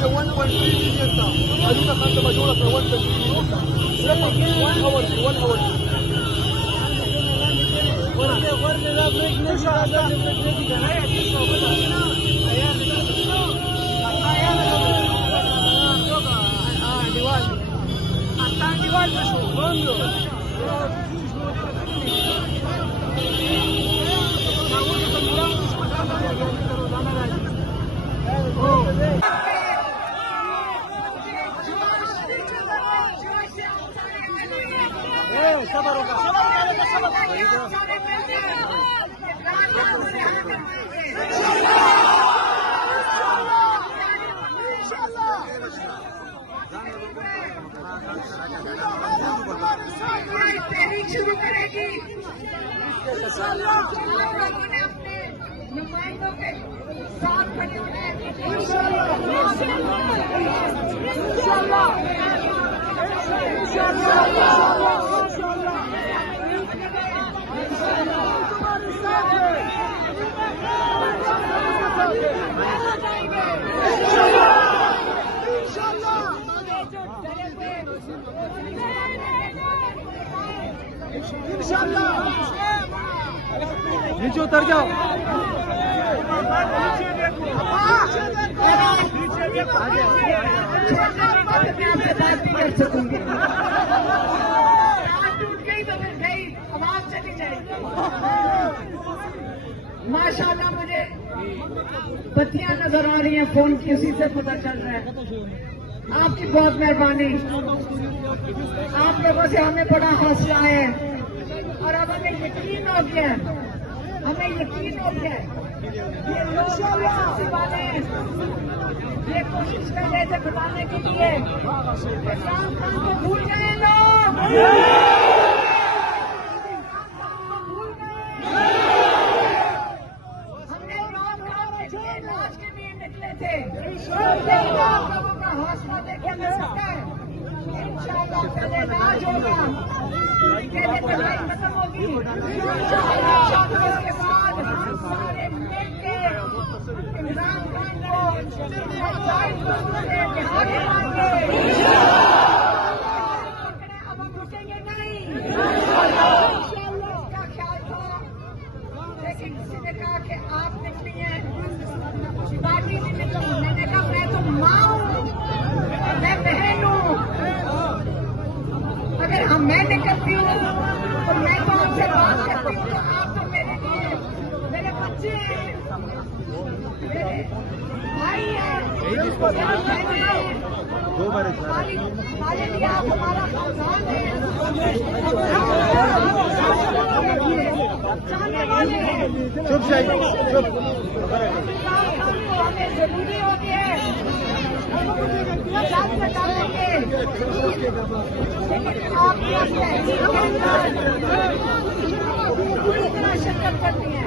the 1.3 million now. Alina Kanta Majora for 1.3 million. 1 hour. तहरीक शुरू करेगी अपने नुमाइंदों के साथ खड़े हुए नीचे उतर जाओ। माशाल्लाह मुझे बत्तियां नजर आ रही हैं फोन की, उसी से पता चल रहा है। आपकी बहुत मेहरबानी, आप लोगों से हमें बड़ा हौसला है और अब हमें यकीन हो गया, ये लोग वाले ये कोशिश कर रहे थे बताने के लिए इमरान खान को भूल गए लोग, हमने इमरान खान के लिए इलाज के लिए निकले थे। आप लोगों का हौसला देखे मिल सकता है। इंशाअल्लाह पहले इलाज होगा, पहले दवाई खत्म होगी, उसके बाद सारे मिलके इमरान खान को आगे लाएंगे। अब हम रुकेंगे नहीं, इसका ख्याल था। लेकिन किसी ने कहा कि आप निकली हैं, पार्टी नहीं निकली। मैंने कहा मैं तो माँ हूँ, मैं बहन हूँ। अगर मैं निकलती हूँ तो मैं तो आपसे बात करती हूँ, तो आप तो मेरे लिए मेरे बच्चे हैं, मेरे भाई हैं, हमारे लिए आप हमारा खानदान है, चाहने वाले हैं। चुप चुप। हमें जरूरी होती है लेकिन आपकी पूरी तरह शिरकत करती हैं।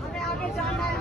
हमें आगे जाना है।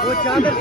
वो चादर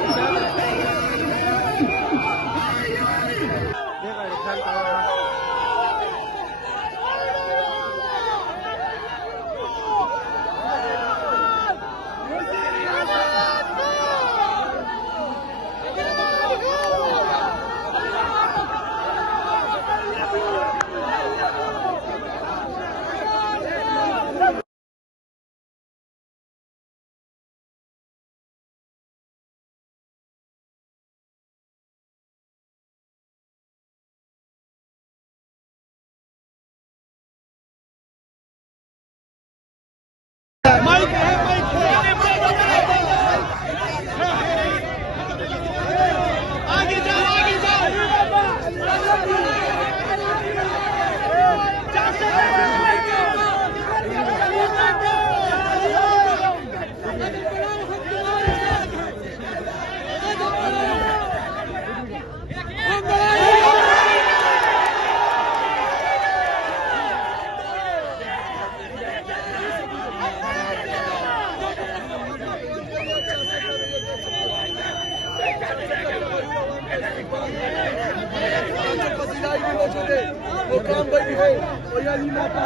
मौजूद है, वो काम भाई भी है और यहाँ लीमा का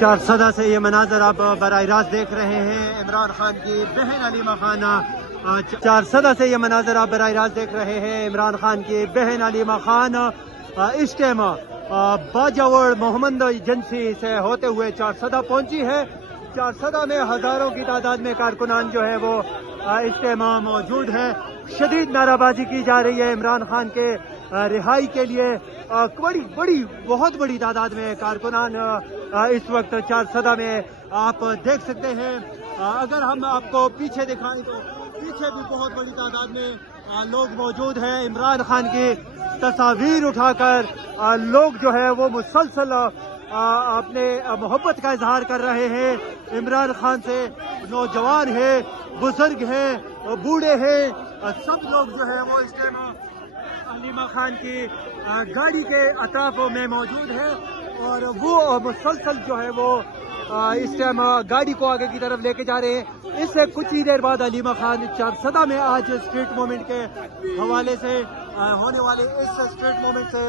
चारसदा से ये मनाजर आप बराह रास्त देख रहे हैं। इमरान खान की बहन अलीमा खान, चारसदा से ये मनाजर आप बराह रास्त देख रहे हैं। इमरान खान की बहन अलीमा खान इस टाइम बाजावर मोहम्मद एजेंसी से होते हुए चारसदा पहुंची है। चारसदा में हजारों की तादाद में कारकुनान जो है वो इस टाइम मौजूद है। शदीद नाराबाजी की जा रही है इमरान खान के रिहाई के लिए। बहुत बड़ी तादाद में कारकुनान इस वक्त चारसदा में आप देख सकते हैं। अगर हम आपको पीछे दिखाएं तो पीछे भी बहुत बड़ी तादाद में लोग मौजूद हैं। इमरान खान की तस्वीर उठाकर लोग जो है वो मुसलसल अपने मोहब्बत का इजहार कर रहे हैं इमरान खान से। नौजवान है, बुजुर्ग हैं, बूढ़े हैं, सब लोग जो है वो इस टाइम अलीमा खान की गाड़ी के अताफों में मौजूद है और वो मुसलसल जो है वो इस टाइम गाड़ी को आगे की तरफ लेके जा रहे हैं। इससे कुछ ही देर बाद अलीमा खान चारसदा में आज स्ट्रीट मूवमेंट के हवाले से होने वाले इस स्ट्रीट मूवमेंट से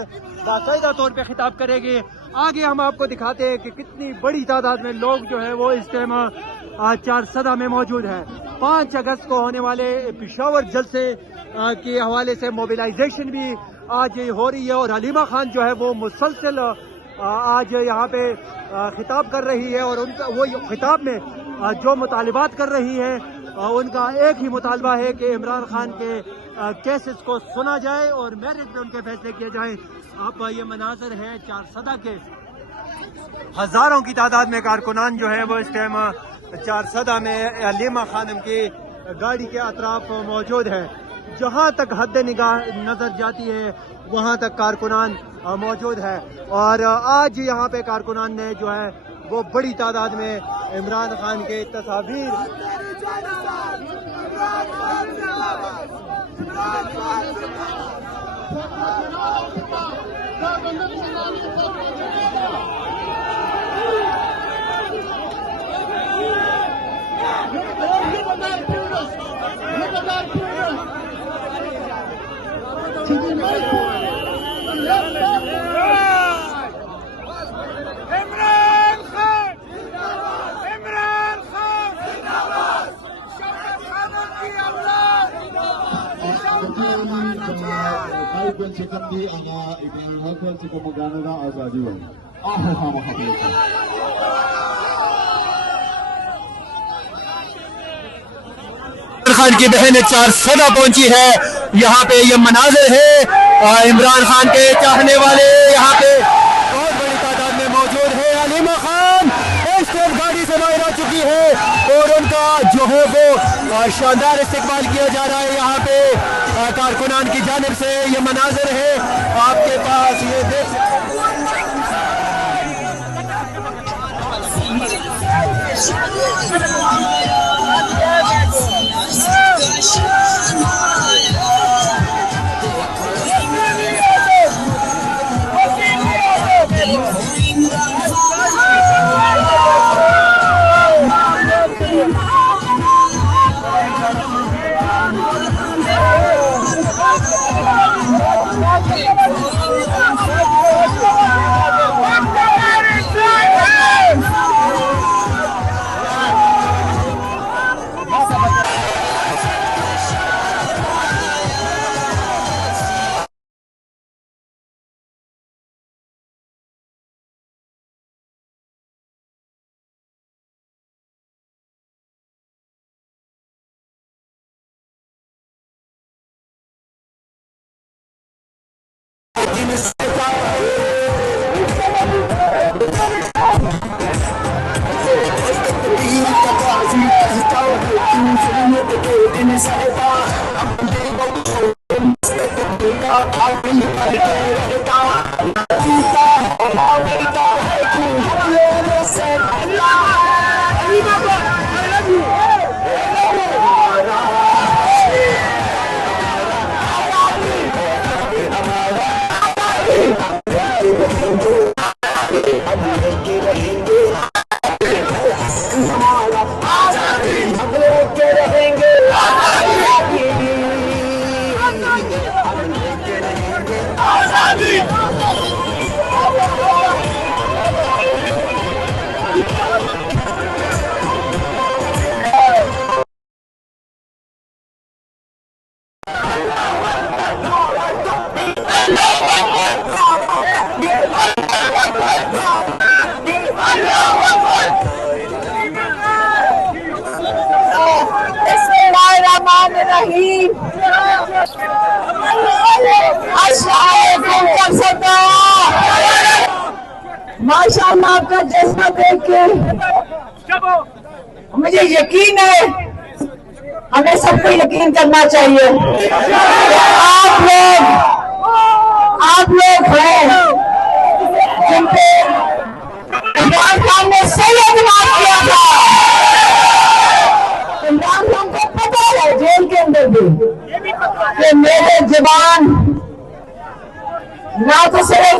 बाकायदा तौर पे खिताब करेंगे। आगे हम आपको दिखाते हैं कि कितनी बड़ी तादाद में लोग जो है वो इस टाइम चारसदा में मौजूद है। 5 अगस्त को होने वाले पेशावर जलसे के हवाले से मोबिलाइजेशन भी आज हो रही है और अलीमा खान जो है वो मुसलसल आज यहाँ पे खिताब कर रही है और उनका वो खिताब में जो मुतालिबात कर रही है उनका एक ही मुतालबा है कि इमरान खान के केसेस को सुना जाए और मेरिट पे उनके फैसले किए जाएं। आप ये मनाजर है चारसदा के, हजारों की तादाद में कारकुनान जो है वो इस टाइम चारसदा में अलीमा खानम की गाड़ी के अतराफ मौजूद है। जहाँ तक हद निगाह नजर जाती है वहाँ तक कारकुनान मौजूद है और आज यहाँ पे कारकुनान ने जो है वो बड़ी तादाद में इमरान खान के तस्वीर सिकंदी आगा इब्राहिम हसन से मगाना आजादी वाली आखिर खाम खान की बहन चारसदा पहुंची है। यहाँ पे ये मनाजिर है इमरान खान के चाहने वाले यहाँ पे बहुत बड़ी तादाद में मौजूद है। अलीमा खान इस टाइम गाड़ी से बाहर आ चुकी है और उनका जो है वो शानदार इस्तेमाल किया जा रहा है। यहाँ पे कारकुनान की जानिब से ये मनाजिर है आपके पास, ये देख माशाअल्लाह, आपका जज्बा देख के मुझे यकीन है, हमें सबको यकीन करना चाहिए। आप लोग हैं जिन पे इमरान खान ने सही एतमाद किया था। इमरान खान को पता है जेल के अंदर भी कि मेरे जवान ना तो सिर्फ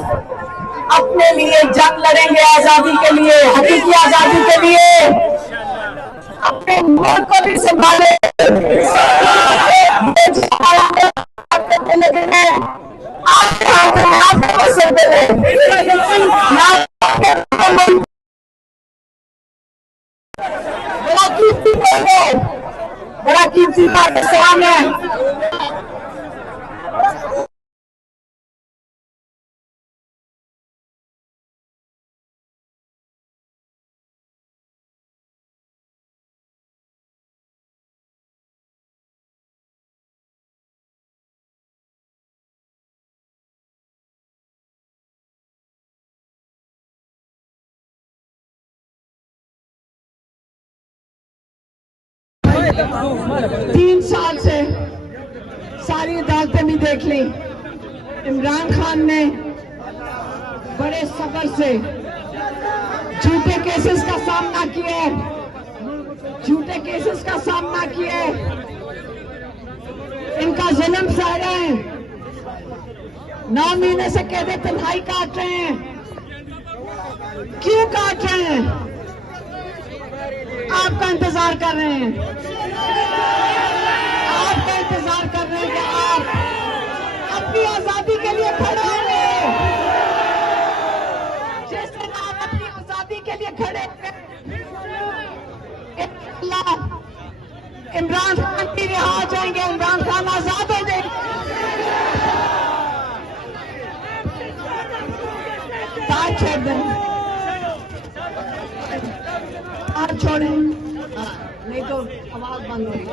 अपने लिए जंग लड़ेंगे आजादी के लिए, हकीकी आजादी के लिए, अपने मुल्क को भी संभाले, बड़ा कीमती पाकिस्तान है। तीन साल से सारी अदालतें भी देख ली। इमरान खान ने बड़े सब्र से झूठे केसेस का सामना किया है, झूठे केसेस का सामना किया है, इनका जुल्म सह रहे हैं, 9 महीने से कैदे तन्हाई काट रहे हैं। क्यों काट रहे हैं? आपका इंतजार कर रहे हैं, आपका इंतजार कर रहे हैं कि आप अपनी आजादी के लिए खड़े होंगे। जिस दिन आप अपनी आजादी के लिए खड़े होंगे, इंशाअल्लाह इमरान खान भी रिहा हो जाएंगे, इमरान खान आजाद हो जाएंगे। ताज छोड़ दें, ताज छोड़ें, नहीं तो आवाज बंद हो जाएगी।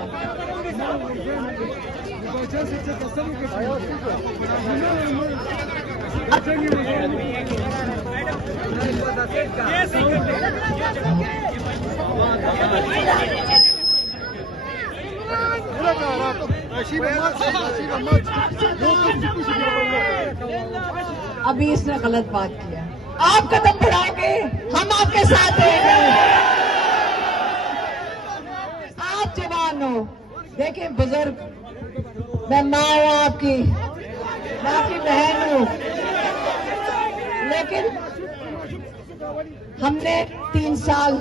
अभी इसने गलत बात किया। आप कदम बढ़ाओगे, हम आपके साथ रहेंगे। आप जवान हो, देखिए बुजुर्ग, मैं माँ हूँ आपकी, मैं आपकी बहन हूँ, लेकिन हमने 3 साल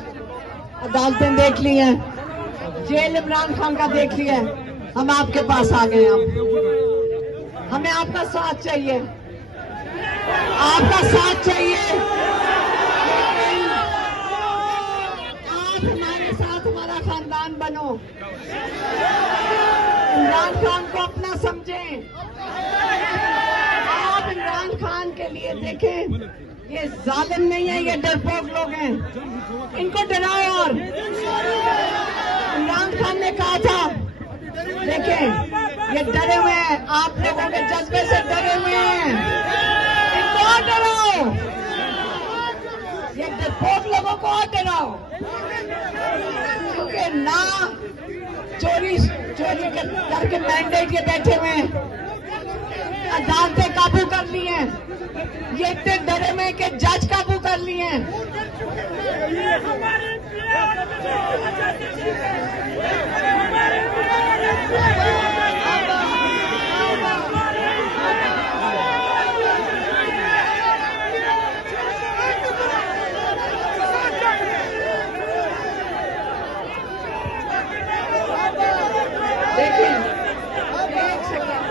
अदालतें देख ली हैं, जेल इमरान खान का देख लिया है, हम आपके पास आ गए। अब हमें आपका साथ चाहिए, आपका साथ चाहिए। आप हमारे साथ, हमारा खानदान बनो, इमरान खान को अपना समझें। आप इमरान खान के लिए देखें, ये जालिम नहीं है, ये डरपोक लोग हैं, इनको डराओ। और इमरान खान ने कहा था, देखें ये डरे हुए हैं, हैं, आप लोगों के जज्बे से डरे हुए हैं। इनको और डराओ, ये डरपोक लोगों को और डराओ, क्योंकि ना चोरी करके मैंडेट ये बैठे हुए हैं, अदालतें काबू कर ली हैं, ये इतने डरे में कि जज काबू कर लिए हैं। देखिए, एक सेकंड।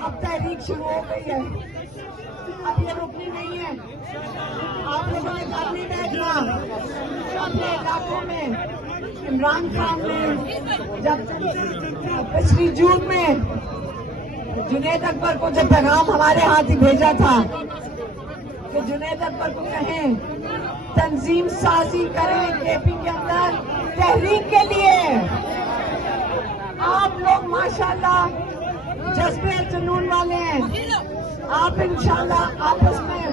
अब तहरीक शुरू हो गई है, अब ये रुकनी नहीं है। आप लोगों ने घर नहीं बैठना। अपने इलाकों में इमरान खान ने जब पिछली जून में जुनैद अकबर को जब पैगाम हमारे हाथ ही भेजा था कि जुनैद अकबर को कहें तंजीम साजी करें केपी के अंदर तहरीक के लिए, आप लोग माशाल्लाह जज्बे जुनून वाले हैं। आप इंशाल्लाह आपस में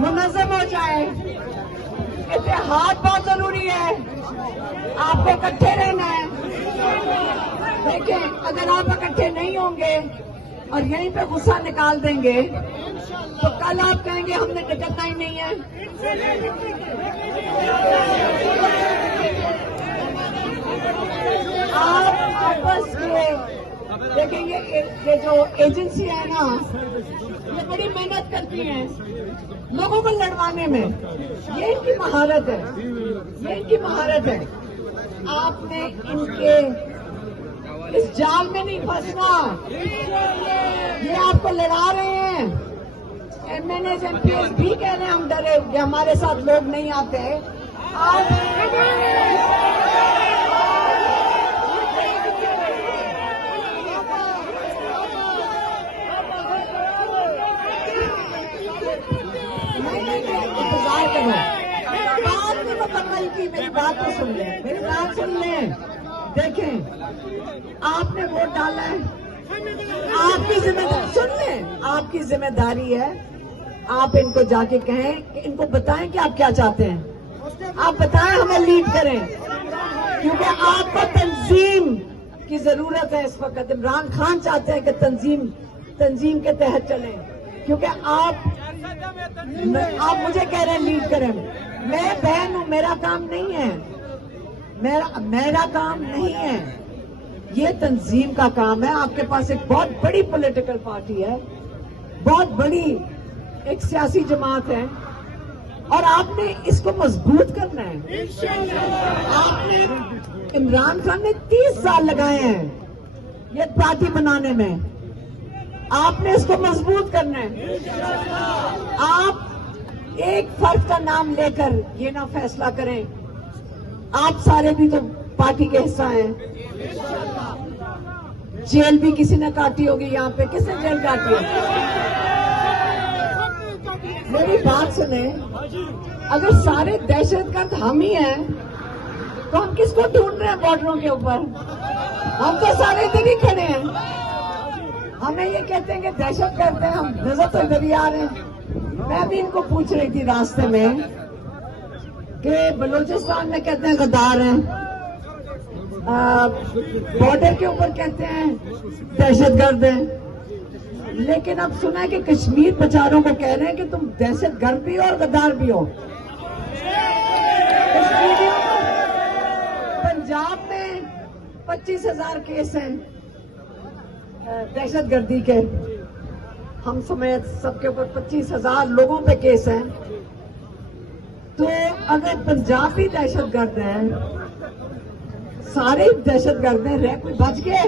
मुनज़्ज़म हो जाएं। इत्तेहाद बहुत जरूरी है, आपको इकट्ठे रहना है। देखिए, अगर आप इकट्ठे नहीं होंगे और यहीं पे गुस्सा निकाल देंगे तो कल आप कहेंगे हमने निकलना ही नहीं है। आप आपस में देखेंगे, ये जो एजेंसी है ना, ये बड़ी मेहनत करती है लोगों को लड़वाने में। ये इनकी महारत है, ये इनकी महारत है। आपने इनके इस जाल में नहीं फंसना। ये आपको लड़ा रहे हैं। MNA MPs भी कह रहे हैं हम डरे, हमारे साथ लोग नहीं आते। आप इंतजार करो, बात नहीं मुकम्मल की। मेरी बात तो सुन लें, मेरी बात सुन लें। देखें, आपने वोट डाला है, आपकी जिम्मेदारी सुन लें, आपकी जिम्मेदारी है आप इनको जाके कहें कि इनको बताएं कि आप क्या चाहते हैं। आप बताएं, हमें लीड करें, क्योंकि आपको तंजीम की जरूरत है इस वक्त। इमरान खान चाहते हैं कि तंजीम के तहत चलें, क्योंकि आप मुझे कह रहे हैं लीड करें। मैं बहन हूं, मेरा काम नहीं है, मेरा काम नहीं है, ये तंजीम का काम है। आपके पास एक बहुत बड़ी पॉलिटिकल पार्टी है, बहुत बड़ी एक सियासी जमात है, और आपने इसको मजबूत करना है। आपने इमरान खान ने 30 साल लगाए हैं ये पार्टी बनाने में, आपने इसको मजबूत करना है। आप एक फर्द का नाम लेकर ये ना फैसला करें, आप सारे भी तो पार्टी के हिस्सा हैं। जेल भी किसी ने काटी होगी, यहाँ पे किसने जेल काटी है? मेरी बात सुने, अगर सारे दहशतगर्द हम ही हैं तो हम किसको ढूंढ रहे हैं बॉर्डरों के ऊपर? हम तो सारे इधर ही खड़े हैं। हमें ये कहते हैं कि दहशतगर्द हैं, हम नजर तो इधर ही आ रहे हैं। मैं भी इनको पूछ रही थी रास्ते में कि बलूचिस्तान में कहते हैं गद्दार हैं, बॉर्डर के ऊपर कहते हैं दहशतगर्द हैं, लेकिन अब सुना है कि कश्मीर बेचारों को कह रहे हैं कि तुम दहशतगर्द भी हो और गद्दार भी हो। पंजाब में 25,000 केस हैं दहशतगर्दी के, हम समेत सबके ऊपर 25,000 लोगों पे केस हैं। तो अगर पंजाब भी दहशतगर्द है, सारे दहशतगर्द हैं, रह कोई बच गए?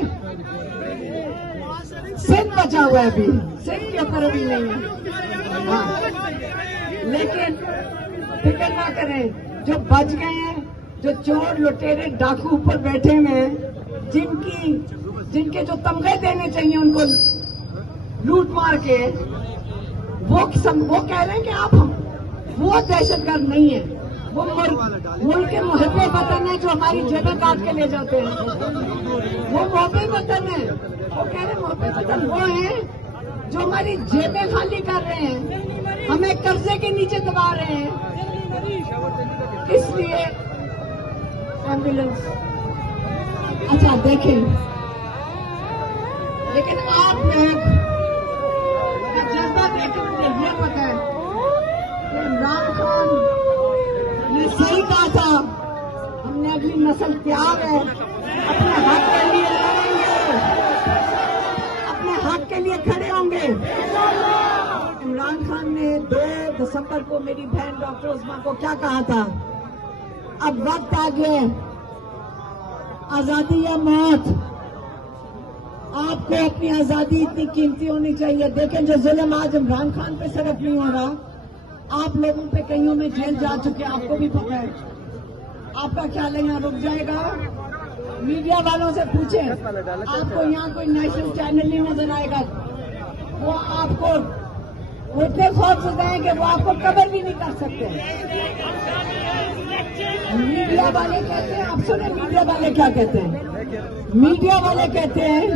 सिंध बचा हुआ है, अभी सिंध के ऊपर अभी नहीं है। हाँ, लेकिन फिक्र ना करें, जो बच गए हैं, जो चोर लुटेरे डाकू ऊपर बैठे हुए हैं, जिनके जो तमगे देने चाहिए उनको लूट मार के, वो कह रहे हैं कि आप वो दहशतगर्द नहीं है, वो मुल्क के मुहब्बे वतन है जो हमारी जेबें काट के ले जाते हैं। वो मुहब्बे वतन है, वो कह रहे मुहब्बे वतन वो है जो हमारी जेबें खाली कर रहे हैं, हमें कर्जे के नीचे दबा रहे हैं। इसलिए एम्बुलेंस, अच्छा देखें, लेकिन आप लोग जज्बा देख के मुझे ये पता है कि इमरान खान ने सही कहा था, हमने अगली नस्ल तैयार है, अपने हक के लिए लड़ेंगे, अपने हक के लिए खड़े होंगे। इमरान खान ने 2 दिसंबर को मेरी बहन डॉक्टर उस्मा को क्या कहा था, अब वक्त आ गया, आजादी या मौत, आपको अपनी आजादी इतनी कीमती होनी चाहिए। देखें, जो जुल्म आज इमरान खान पे सिर्फ नहीं हो रहा, आप लोगों पे कईयों में जेल जा चुके, आपको भी पता है। आपका ख्याल है यहाँ रुक जाएगा? मीडिया वालों से पूछें, आपको यहाँ कोई नेशनल चैनल नहीं नजर आएगा, वो आपको उतने खौफ से हैं कि वो आपको कवर भी नहीं कर सकते। मीडिया वाले कहते हैं, आप सुने मीडिया वाले क्या कहते हैं? मीडिया वाले कहते हैं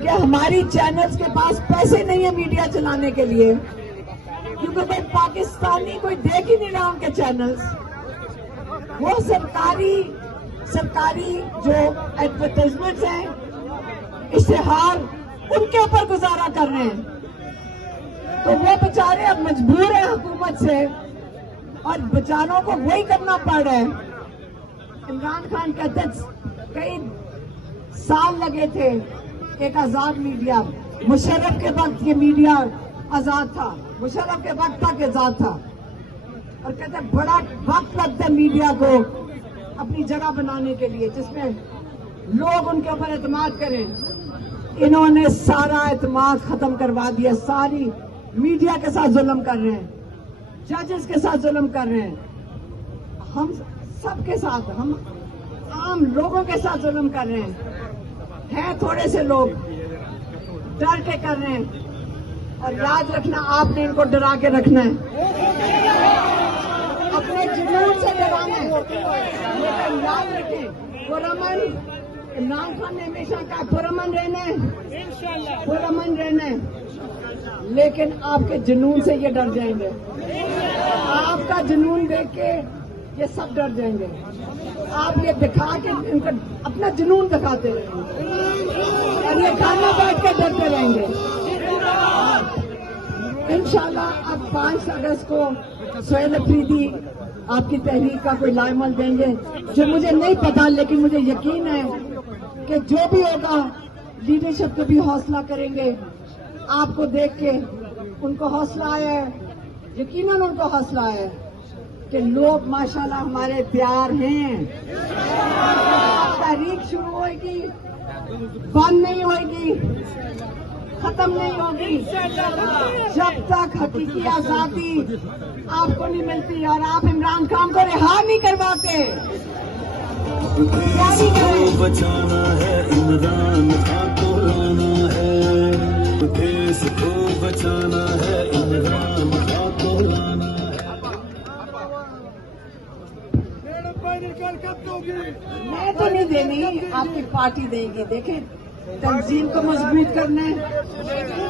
कि हमारी चैनल्स के पास पैसे नहीं है मीडिया चलाने के लिए, क्योंकि भाई पाकिस्तानी कोई देख ही नहीं रहा उनके चैनल्स। वो सरकारी जो एडवर्टाइजमेंट्स हैं, इश्तिहार, उनके ऊपर गुजारा कर रहे हैं। तो वो बेचारे अब मजबूर हैं हुकूमत से, और बेचारों को वही करना पड़ रहा है। इमरान खान कहते कई साल लगे थे एक आजाद मीडिया, मुशर्रफ के वक्त ये मीडिया आजाद था, मुशर्रफ के वक्त तक आजाद था, और कहते बड़ा वक्त लगता है मीडिया को अपनी जगह बनाने के लिए जिसमें लोग उनके ऊपर एतमाद करें। इन्होंने सारा एतमाद खत्म करवा दिया, सारी मीडिया के साथ जुल्म कर रहे हैं, जजेस के साथ जुल्म कर रहे हैं, हम सबके साथ, हम आम लोगों के साथ जुल्म कर रहे हैं थोड़े से लोग डर के कर रहे हैं। और याद रखना, आपने इनको डरा के रखना है, अपने जुनून से डराना है। लेकिन याद रखें, पुरअमन, इमरान खान ने हमेशा कहा पुरअमन रहना है, पुरअमन रहना है, लेकिन आपके जुनून से ये डर जाएंगे। आपका जुनून देख के ये सब डर जाएंगे। आप ये दिखा के इनको अपना जुनून दिखाते रहेंगे और ये खाना बैठ के डरते रहेंगे। इंशाल्लाह अब 5 अगस्त को सुहेल अफरीदी आपकी तहरीक का कोई लाइमल देंगे, जो मुझे नहीं पता, लेकिन मुझे यकीन है कि जो भी होगा लीडरशिप को भी हौसला करेंगे। आपको देख के उनको हौसला आया है, यकीनन उनको हौसला आया है कि लोग माशाल्लाह हमारे प्यार हैं। तहरीक शुरू होगी, बंद नहीं होगी, खत्म नहीं होगी जब तक हकीकी आजादी आपको नहीं मिलती और आप इमरान खान को रिहा नहीं करवाते। बचाना है, इमरान खान को लाना है, देश को बचाना है, इमरान खान को लाना है। मैं तो नहीं देनी, आपकी पार्टी देगी। देखें, तंजीम को मजबूत करना है।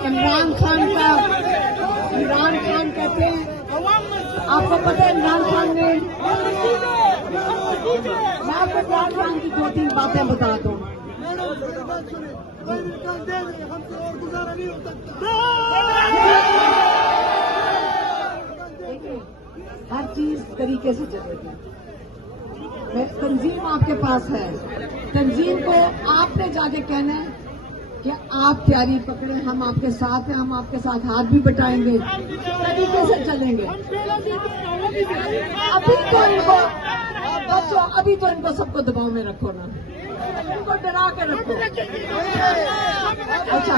इमरान खान कहते हैं, आपको पता है इमरान खान ने, मैं आपको इमरान खान की 2-3 बातें बता दूं। हर चीज तरीके से चलेगी। तंजीम आपके पास है, तंजीम को आपने जाके कहना है कि आप तैयारी पकड़े, हम आपके साथ हैं, हम आपके साथ हाथ भी बटाएंगे, तभी कैसे चलेंगे। अभी तो इनको बच्चों, अभी तो इनको सबको दबाव में रखो ना, इनको डरा के रखो। अच्छा,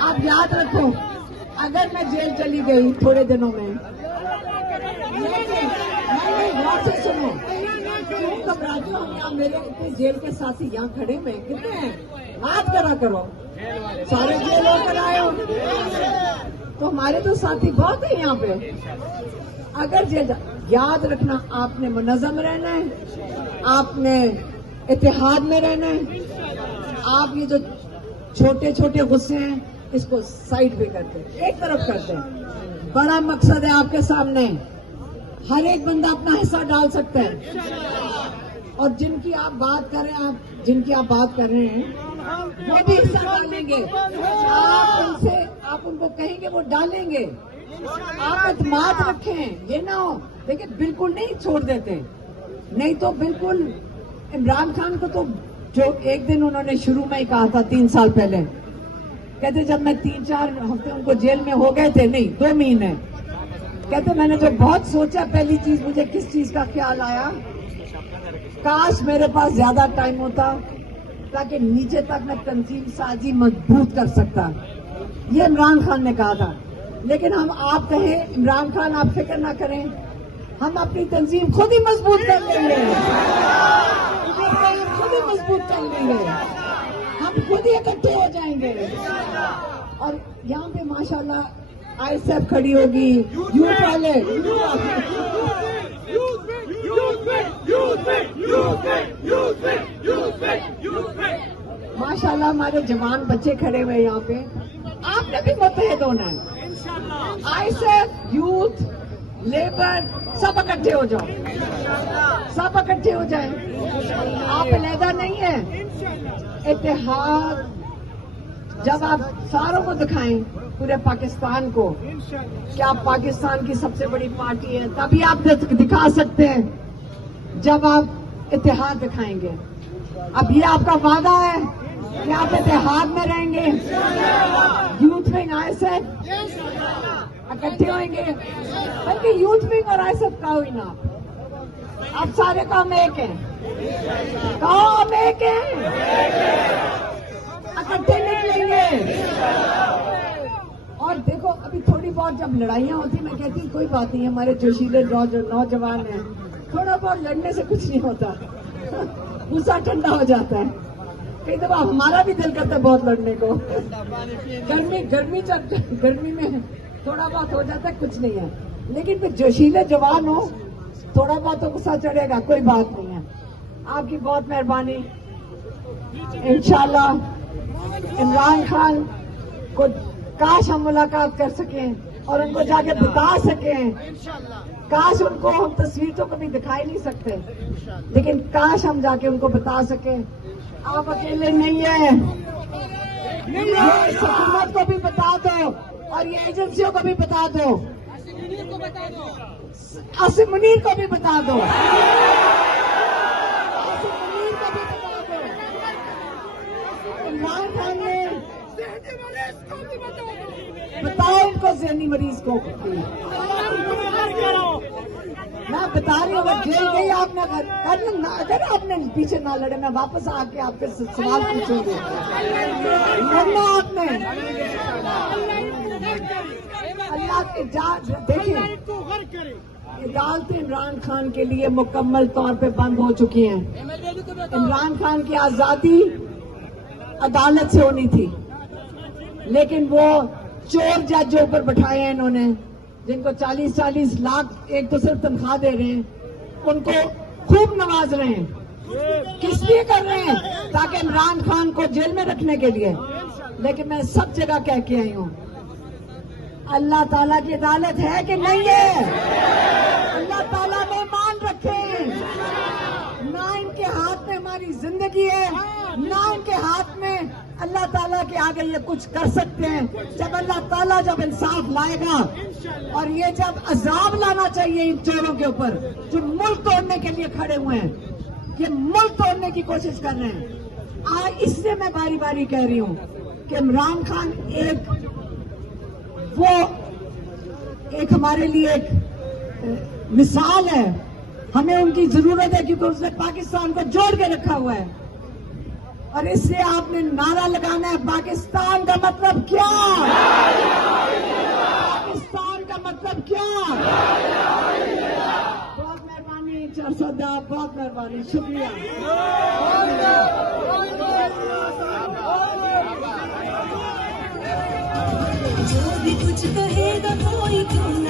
आप याद रखो, अगर मैं जेल चली गई थोड़े दिनों में, गौर से सुनो, क्यों घबराते हो? यहाँ मेरे इतने जेल के साथी यहाँ खड़े हुए कितने हैं, बात करा करो, सारे जेल होकर आए हो, तो हमारे तो साथी बहुत है यहाँ पे। अगर जेल, याद रखना, आपने मुनज़्ज़म रहना है, आपने इत्तेहाद में रहना है, आप ये जो छोटे छोटे गुस्से हैं इसको साइड पे करते हैं, एक तरफ करते हैं। बड़ा मकसद है आपके सामने, हर एक बंदा अपना हिस्सा डाल सकता है, और जिनकी आप बात कर रहे हैं, जिनकी आप बात कर रहे हैं वो भी हिस्सा डालेंगे। आप उनको कहेंगे वो डालेंगे, आप एतमाद रखें, ये ना हो लेकिन बिल्कुल नहीं छोड़ देते, नहीं तो बिल्कुल। इमरान खान को तो जो एक दिन उन्होंने शुरू में ही कहा था 3 साल पहले, कहते जब मैं 3-4 हफ्ते उनको जेल में हो गए थे, नहीं 2 महीने, कहते मैंने जो बहुत सोचा, पहली चीज मुझे किस चीज का ख्याल आया, काश मेरे पास ज्यादा टाइम होता ताकि नीचे तक मैं तंजीम साजी मजबूत कर सकता। ये इमरान खान ने कहा था, लेकिन हम आप कहें इमरान खान आप फिक्र ना करें, हम अपनी तंजीम खुद ही मजबूत कर लेंगे, खुद ही मजबूत कर लेंगे, हम खुद ही इकट्ठे हो जाएंगे। और यहाँ पे माशाल्लाह आईएसएफ खड़ी होगी, यूथ वाले, माशाल्लाह हमारे जवान बच्चे खड़े हुए यहाँ पे। आपने भी मुत्तहिद होना है, आईएसएफ, यूथ, लेबर, सब इकट्ठे हो जाओ, सब इकट्ठे हो जाए, आप अलहदा नहीं है। इत्तेहाद जब आप सारों को दिखाएं, पूरे पाकिस्तान को, कि आप पाकिस्तान की सबसे बड़ी पार्टी है, तभी आप दिखा सकते हैं जब आप इत्तेहाद दिखाएंगे। अब ये आपका वादा है कि आप इत्तेहाद में रहेंगे, यूथ विंग आईएसएफ इकट्ठे होंगे, बल्कि यूथ विंग और आईएसएफ का हुई ना, आप सारे काम एक हैं, काम एक हैं, इकट्ठे निकलेंगे। और देखो अभी थोड़ी बहुत जब लड़ाइयाँ होती, मैं कहती कोई बात नहीं, हमारे जोशीले नौजवान हैं, थोड़ा बहुत लड़ने से कुछ नहीं होता, गुस्सा ठंडा हो जाता है। कई दफा हमारा भी दिल करता है बहुत लड़ने को, गर्मी में थोड़ा बहुत हो जाता है, कुछ नहीं है, लेकिन फिर जोशीले जवान हो, थोड़ा बहुत तो गुस्सा चढ़ेगा, कोई बात नहीं है। आपकी बहुत मेहरबानी। इंशाल्लाह इमरान खान को काश हम मुलाकात कर सकें और उनको जाके बता सकें, काश उनको हम तस्वीर तो कभी दिखाई नहीं सकते, लेकिन काश हम जाके उनको बता सकें आप अकेले नहीं है, इस हुकूमत को भी बता दो और ये एजेंसियों को भी बता दो, आसिम मुनीर को भी बता दो, इमरान खान ने बताओ इनको ज़हनी मरीज को, मैं बता रही हूँ, अगर जेल गई आपने, अगर आपने पीछे ना लड़े, मैं वापस आके आपके सवाल पूछूंगी, लड़ना आपने, अल्लाह की देखिए, अदालतें इमरान खान के लिए मुकम्मल तौर पे बंद हो चुकी हैं। इमरान खान की आजादी अदालत से होनी थी, लेकिन वो चोर जजों पर बिठाए हैं इन्होंने, जिनको 40-40 लाख एक तो सिर्फ तनख्वाह दे रहे हैं, उनको खूब नवाज रहे हैं। किस लिए कर रहे हैं? ताकि इमरान खान को जेल में रखने के लिए। लेकिन मैं सब जगह कह के आई हूँ, अल्लाह ताला की अदालत है कि नहीं है? अल्लाह ताला ने ईमान रखे, ना इनके हाथ में हमारी जिंदगी है, ना इनके हाथ में अल्लाह ताला के आगे ये कुछ कर सकते हैं। जब अल्लाह ताला जब इंसाफ लाएगा, और ये जब अजाब लाना चाहिए इन चोरों के ऊपर जो मुल्क तोड़ने के लिए खड़े हुए हैं, ये मुल्क तोड़ने की कोशिश कर रहे हैं, आज इसलिए मैं बारी बारी कह रही हूं कि इमरान खान एक हमारे लिए एक मिसाल है। हमें उनकी जरूरत है क्योंकि उसने पाकिस्तान को जोड़ के रखा हुआ है। और इसलिए आपने नारा लगाना है, पाकिस्तान का मतलब क्या, पाकिस्तान का मतलब क्या। बहुत मेहरबानी 410, बहुत मेहरबानी, शुक्रिया। जो भी कुछ कहेगा कोई क्यों